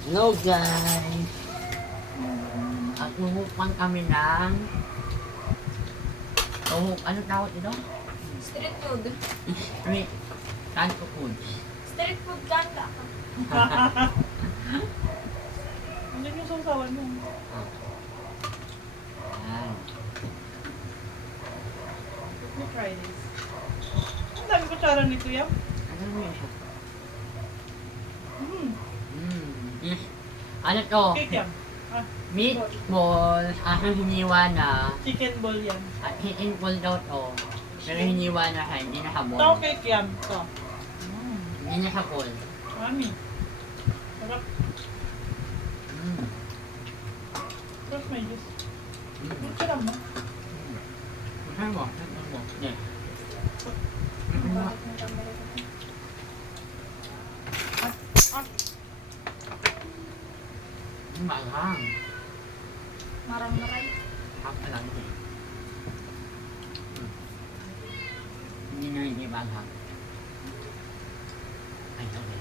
Hello guys! At huhupan kami ng ano tawag ito? Street food. Street Kanto Foods. Street food kanta. Ano yung sausawan mo? Ayan. Let me try this. Ang dami kutsara nito yan. Ano mo yun siya? Mm. Ano to? Cake yan. Ah, Meatball. Hiniwa na. chicken ball yan. At hininball daw to. Pero hiniwa na siya. Hindi na Ito sabon. cake yan. Ito. Hindi na sabon. Mami. Sarap. Mm. Tapos may juice. Mm. Kutsara mo. Ano mo? Ano mo? Yeah. Bakit mo kamera ko? Malang. Marang-maray. Hapa lang eh. Hindi na hindi malang. Ay, okay.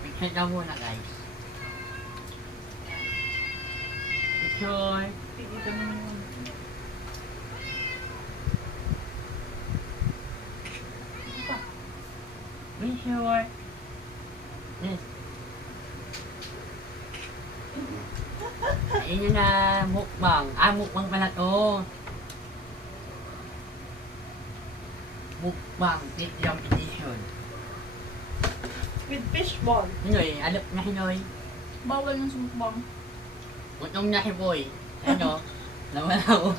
Picture daw muna guys. Picture. Ito naman yung Picture. Yes. Ayun na mukbang. Mukbang pala to. Mukbang. Tityam edition. with fish ball. Hinoy, alap na Hinoy. Bawal ng sumukbang. Utong na si Boy. Ano? Naman ako.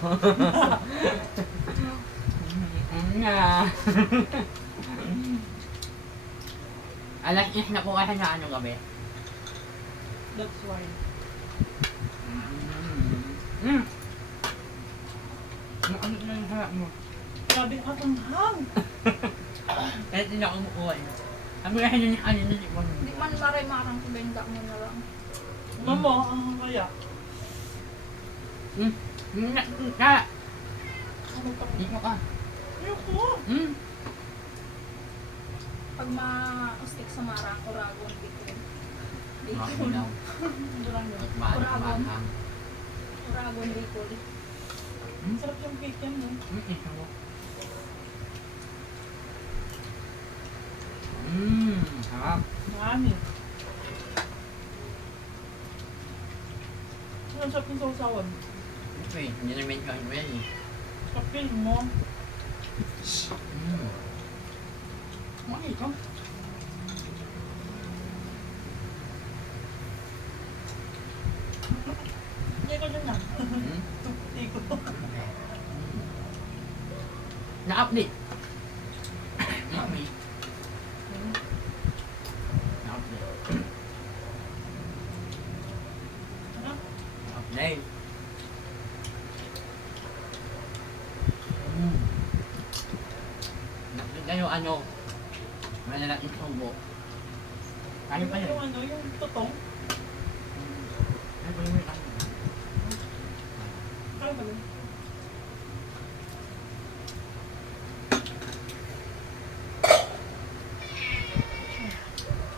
Ano na? Alas 10 na po kasi na ano gabi. That's why. Mm. Ano na yung harap mo? Grabe ka ang hang. Kaya hindi na ako umukuha. Sabi nga yun yung ano na di mo. Hindi man maray marang kubenda mo na lang. Mamo, ang kaya. Ka! Ano pa? Di mo ka. Ayoko. Pag ma-stick sa marang, uragon, bicol. Bakit daw? Ito lang yun. Magbalang. Uragon, bicol. Sarap yung cake yan, no? Harap. Mami. Ano sarap yung sausawan? Okay, hindi namin kain mo yan eh. Kapil mo. Ano ito? Hindi ko dyan na. Hindi ko. Na-update. Mami. Na-update. Ano? Na-update. Na-update kayo ano? Wala na natin subo. Kaya pa yun. Yung ano, yung totong. Ay, pa yun. Kaya ba yun?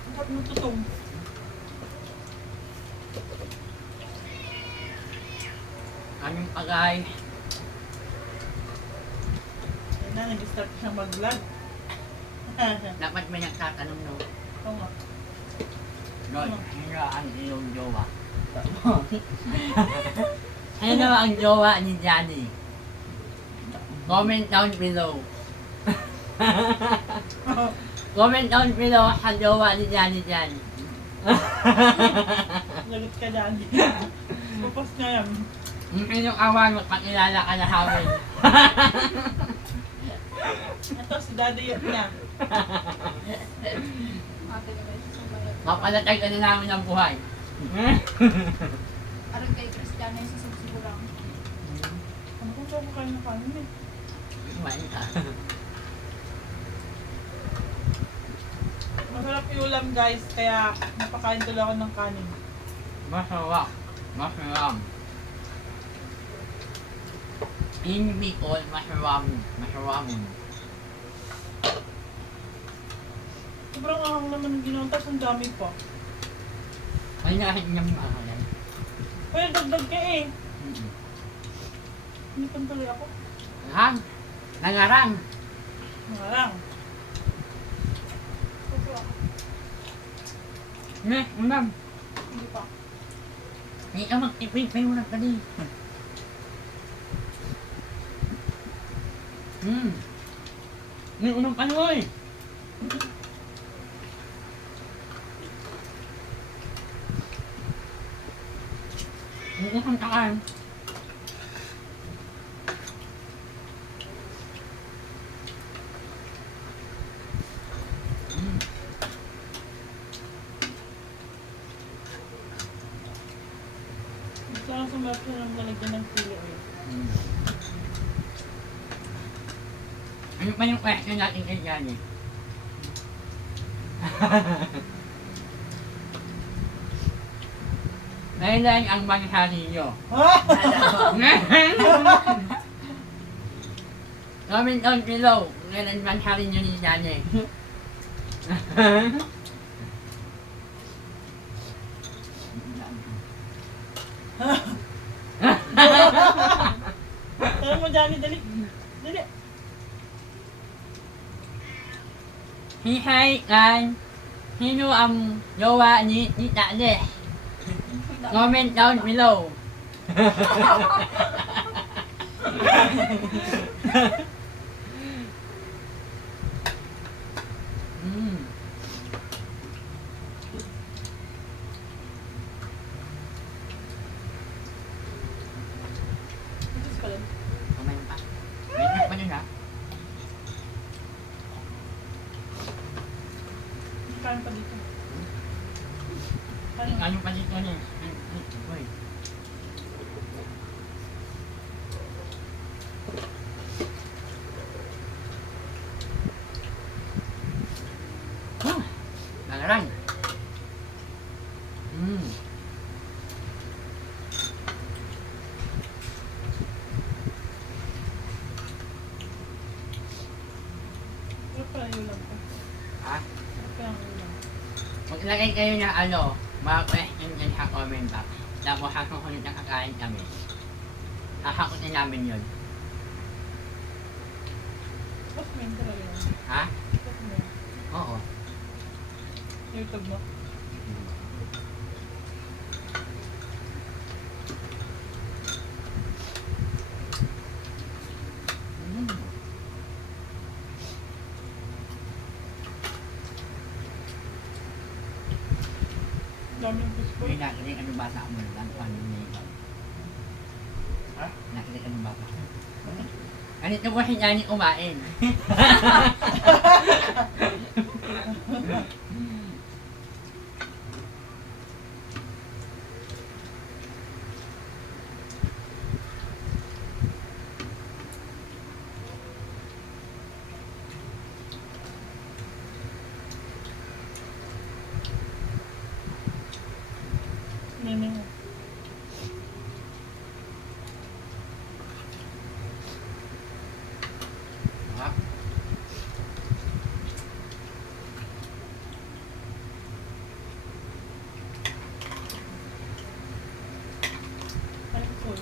Ang sarap ng totong. Anong pagay? Yan na, nag-start siyang mag-vlog. Dapat may nagtatanong no. Oo nga. Lord, ano ang iyong jowa? Ano ang jowa ni Johnny? Comment down below. Comment down below ang jowa ni Johnny dyan. Lagot ka dyan. Papas na yan. Kung yung awan, magpakilala ka na hamin. Ito si daddy yun niya. Ate na kayo sa bayad. Mapalatag ka na namin ng buhay. Aram kay Cristiano yung susubsigurang. Ano kung saan ko kayo na kanin eh? Kumain ka. Masarap yung ulam guys, kaya napakain tuloy ako ng kanin. Masarap. Masarap. In Bicol, masarap. Masarap. Sobrang ahang naman ang ginawa, tapos ang dami pa. Ay, nakakanyam mo ako yan. Pwede dagdag ka eh. Mm-mm. Hindi pa tuloy ako. Hang! Nangarang! Nga lang. Puso ako. Ne, unam! Hindi pa. Hindi ka mag-ipay mo na pali. Ini unang panoy! Unang kaan. Gusto lang sumarap na lang lalagyan ng pili oil. Ano pa yung question natin kay Johnny? Kailan ang manghali nyo? Comment down below kailan manghali nyo ni Johnny. Tara mo, Johnny, dali. Dali. Hi kan sino ang jowa ni Johnny? Comment down below. Ito pa lang. Comment pa. Wait pa din ha. Kain pa dito. Kain. Ano pa dito ni? Uy. Nangarang. Ito pa lang yung ulam ko. Ha? Ito pa lang yung ulam. Maglagay kayo ng ano, mga question dyan sa comment box. Tapos hasusunod na kakain kami. Hahakutin namin yun. Tapos main talaga yun. Ha? Tapos main. Oo. YouTube mo. Daming gusto. May nakinig ano bata mo lang paano niya ikaw. Ha? Nakinig ano bata. Ano ito ba si Johnny kumain? Nene mo. Ha? Ay, cool.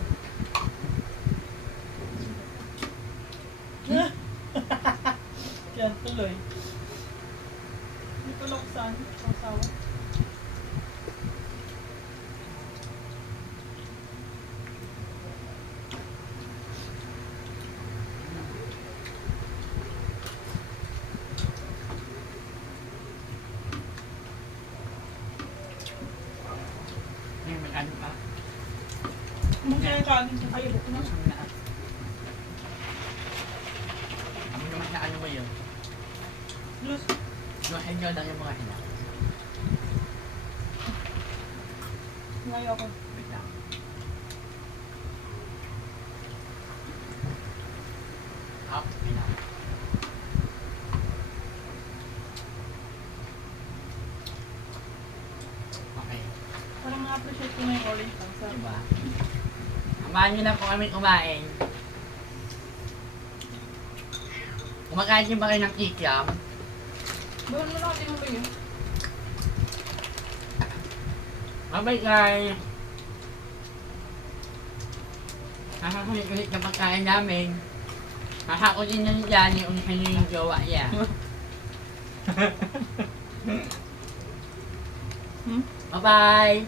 Yan, tuloy. Dito loksan, kasawa. May ano pa? Magkaya kanin sa kayo. Ano na? Ano naman na ano mo yun? Luz, Luhin nyo lang yung mga hinak. ngayon ako. Wait lang. Up, hinak. Okay. Parang na-appreciate ko na yung orange lang sa Diba? Samahan nyo na po kami kumain. Kumakain nyo ba kayo ng kikiam? Doon mo natin mo ba yun? Bye-bye guys! Hahakulit-ulit na pagkain namin. Hahakutin na ni Johnny kung sino yung jowa niya. Bye-bye!